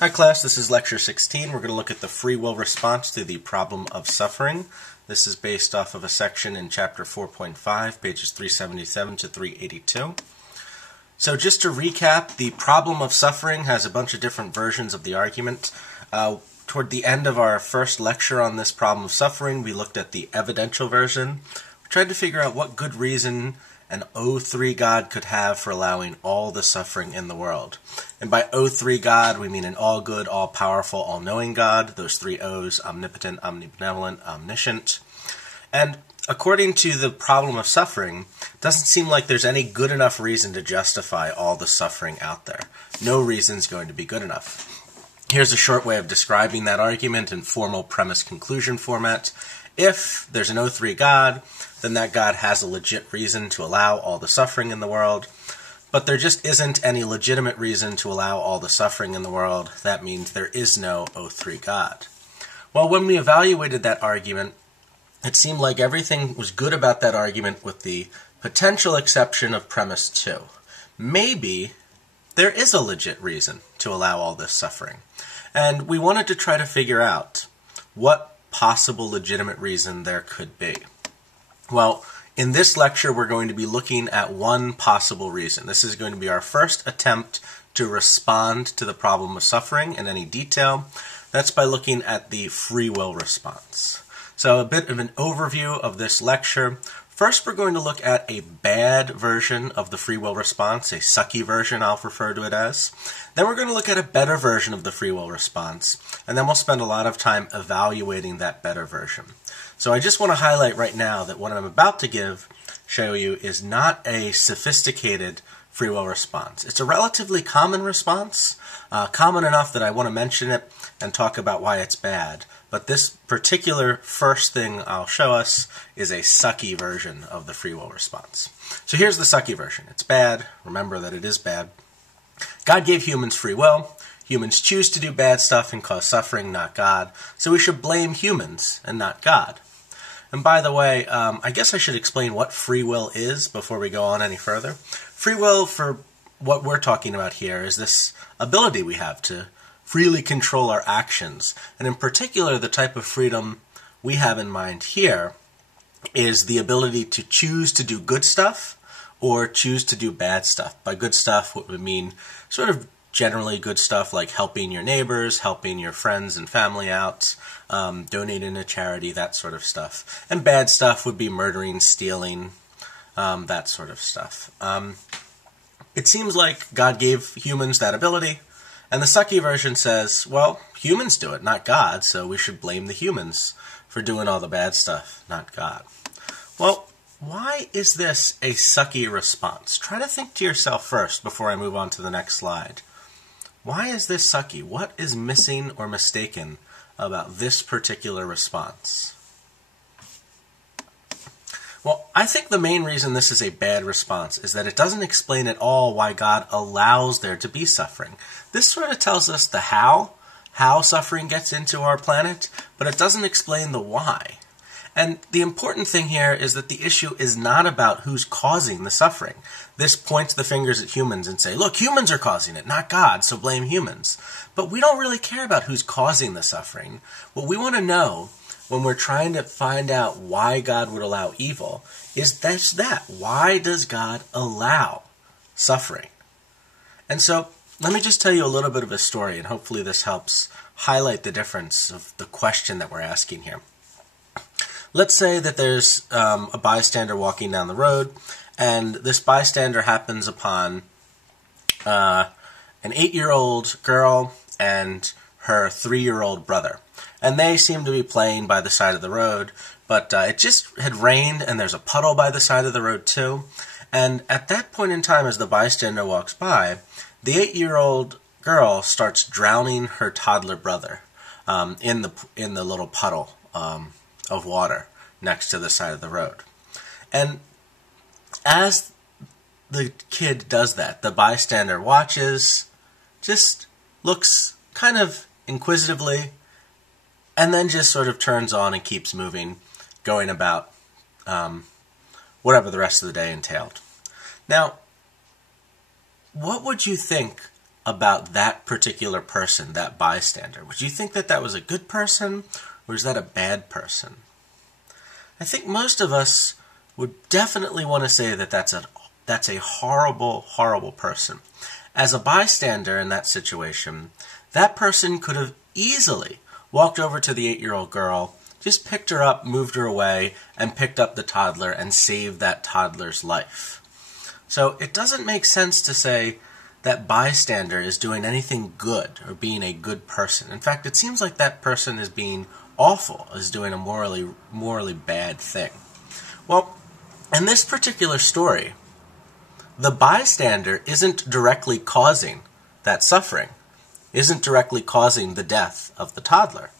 Hi class, this is lecture 16. We're going to look at the free will response to the problem of suffering. This is based off of a section in chapter 4.5, pages 377 to 382. So just to recap, the problem of suffering has a bunch of different versions of the argument. Toward the end of our first lecture on this problem of suffering, we looked at the evidential version. We tried to figure out what good reason an O3 God could have for allowing all the suffering in the world. And by O3 God, we mean an all-good, all-powerful, all-knowing God. Those three O's: omnipotent, omnibenevolent, omniscient. And according to the problem of suffering, it doesn't seem like there's any good enough reason to justify all the suffering out there. No reason's going to be good enough. Here's a short way of describing that argument in formal premise-conclusion format. If there's an O3 God, then that God has a legit reason to allow all the suffering in the world. But there just isn't any legitimate reason to allow all the suffering in the world. That means there is no O3 God. Well, when we evaluated that argument, it seemed like everything was good about that argument with the potential exception of premise 2. Maybe there is a legit reason to allow all this suffering. And we wanted to try to figure out what possible legitimate reason there could be. Well, in this lecture, we're going to be looking at one possible reason. This is going to be our first attempt to respond to the problem of suffering in any detail. That's by looking at the free will response. So a bit of an overview of this lecture. First, we're going to look at a bad version of the free will response, a sucky version, I'll refer to it as. Then we're going to look at a better version of the free will response, and then we'll spend a lot of time evaluating that better version. So I just want to highlight right now that what I'm about to show you is not a sophisticated free will response. It's a relatively common response, common enough that I want to mention it and talk about why it's bad. But this particular first thing I'll show us is a sucky version of the free will response. So here's the sucky version. It's bad. Remember that it is bad. God gave humans free will. Humans choose to do bad stuff and cause suffering, not God. So we should blame humans and not God. And by the way, I guess I should explain what free will is before we go on any further. Free will, for what we're talking about here, is this ability we have to freely control our actions. And in particular, the type of freedom we have in mind here is the ability to choose to do good stuff or choose to do bad stuff. By good stuff, what we mean sort of generally good stuff like helping your neighbors, helping your friends and family out, donating to charity, that sort of stuff. And bad stuff would be murdering, stealing, that sort of stuff. It seems like God gave humans that ability, and the sucky version says, well, humans do it, not God, so we should blame the humans for doing all the bad stuff, not God. Well, why is this a sucky response? Try to think to yourself first before I move on to the next slide. Why is this sucky? What is missing or mistaken about this particular response? Well, I think the main reason this is a bad response is that it doesn't explain at all why God allows there to be suffering. This sort of tells us the how suffering gets into our planet, but it doesn't explain the why. And the important thing here is that the issue is not about who's causing the suffering. This points the fingers at humans and say, look, humans are causing it, not God, so blame humans. But we don't really care about who's causing the suffering. What we want to know when we're trying to find out why God would allow evil is that. Why does God allow suffering? And so let me just tell you a little bit of a story, and hopefully this helps highlight the difference of the question that we're asking here. Let's say that there's a bystander walking down the road, and this bystander happens upon an 8-year-old girl and her 3-year-old brother. And they seem to be playing by the side of the road, but it just had rained, and there's a puddle by the side of the road too. And at that point in time, as the bystander walks by, the 8-year-old girl starts drowning her toddler brother in the little puddle of water next to the side of the road. And as the kid does that, the bystander watches, just looks kind of inquisitively, and then just sort of turns on and keeps moving, going about whatever the rest of the day entailed. Now, what would you think about that particular person, that bystander? Would you think that that was a good person, or is that a bad person? I think most of us would definitely want to say that that's a horrible, horrible person. As a bystander in that situation, that person could have easily walked over to the 8-year-old girl, just picked her up, moved her away, and picked up the toddler and saved that toddler's life. So it doesn't make sense to say that bystander is doing anything good or being a good person. In fact, it seems like that person is being awful, is doing a morally bad thing. Well, in this particular story, the bystander isn't directly causing that suffering, isn't directly causing the death of the toddler.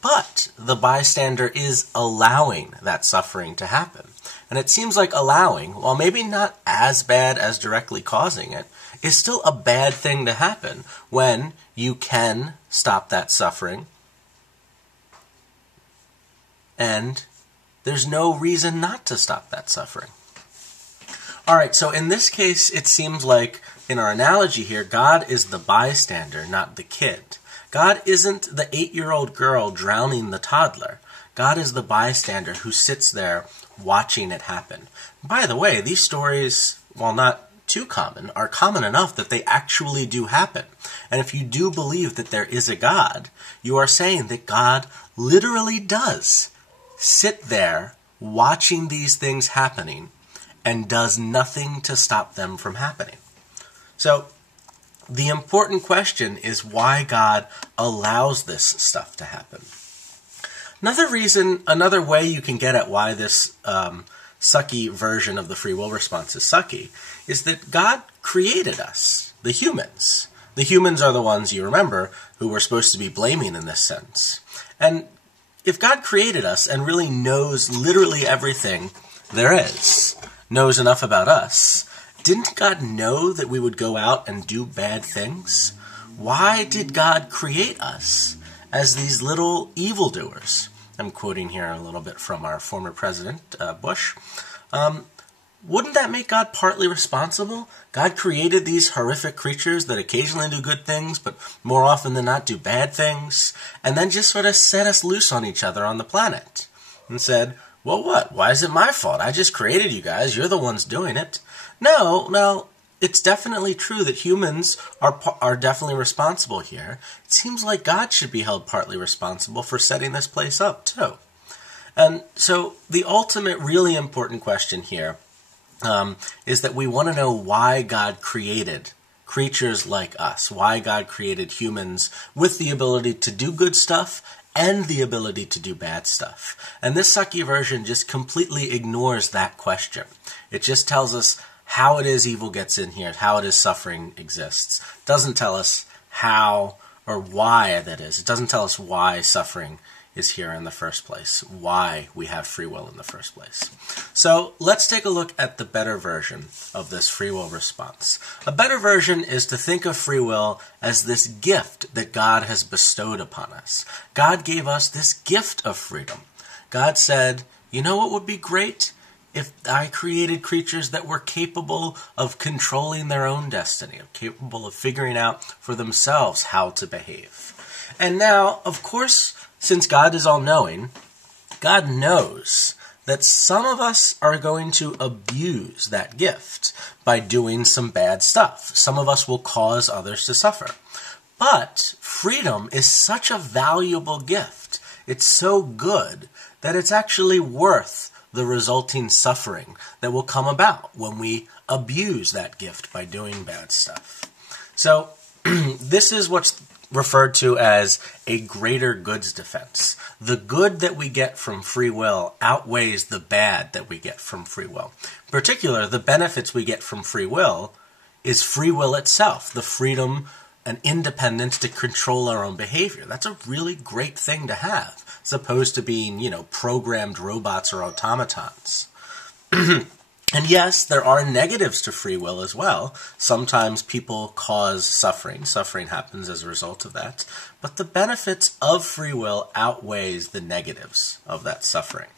But the bystander is allowing that suffering to happen. And it seems like allowing, while maybe not as bad as directly causing it, is still a bad thing to happen when you can stop that suffering and there's no reason not to stop that suffering. Alright, so in this case, it seems like, in our analogy here, God is the bystander, not the kid. God isn't the 8-year-old girl drowning the toddler. God is the bystander who sits there watching it happen. By the way, these stories, while not too common, are common enough that they actually do happen. And if you do believe that there is a God, you are saying that God literally does sit there watching these things happening and does nothing to stop them from happening. So, the important question is why God allows this stuff to happen. Another way you can get at why this sucky version of the free will response is sucky, is that God created us, the humans. The humans are the ones, you remember, who we're supposed to be blaming in this sense. And if God created us and really knows literally everything there is, knows enough about us, didn't God know that we would go out and do bad things? Why did God create us as these little evildoers? I'm quoting here a little bit from our former president, Bush. Wouldn't that make God partly responsible? God created these horrific creatures that occasionally do good things, but more often than not do bad things, and then just sort of set us loose on each other on the planet. And said, well, what? Why is it my fault? I just created you guys. You're the ones doing it. No, it's definitely true that humans are definitely responsible here. It seems like God should be held partly responsible for setting this place up, too. And so the ultimate really important question here is that we want to know why God created creatures like us, why God created humans with the ability to do good stuff and the ability to do bad stuff. And this sucky version just completely ignores that question. It just tells us how it is evil gets in here, how it is suffering exists. It doesn't tell us how or why that is. It doesn't tell us why suffering is here in the first place, why we have free will in the first place. So let's take a look at the better version of this free will response. A better version is to think of free will as this gift that God has bestowed upon us. God gave us this gift of freedom. God said, you know what would be great? If I created creatures that were capable of controlling their own destiny, capable of figuring out for themselves how to behave. And now, of course, since God is all-knowing, God knows that some of us are going to abuse that gift by doing some bad stuff. Some of us will cause others to suffer. But freedom is such a valuable gift. It's so good that it's actually worth the resulting suffering that will come about when we abuse that gift by doing bad stuff. So this is what's referred to as a greater goods defense. The good that we get from free will outweighs the bad that we get from free will. In particular, the benefits we get from free will is free will itself, the freedom and independence to control our own behavior. That's a really great thing to have, as opposed to being, programmed robots or automatons. And yes, there are negatives to free will as well. Sometimes people cause suffering. Suffering happens as a result of that. But the benefits of free will outweighs the negatives of that suffering.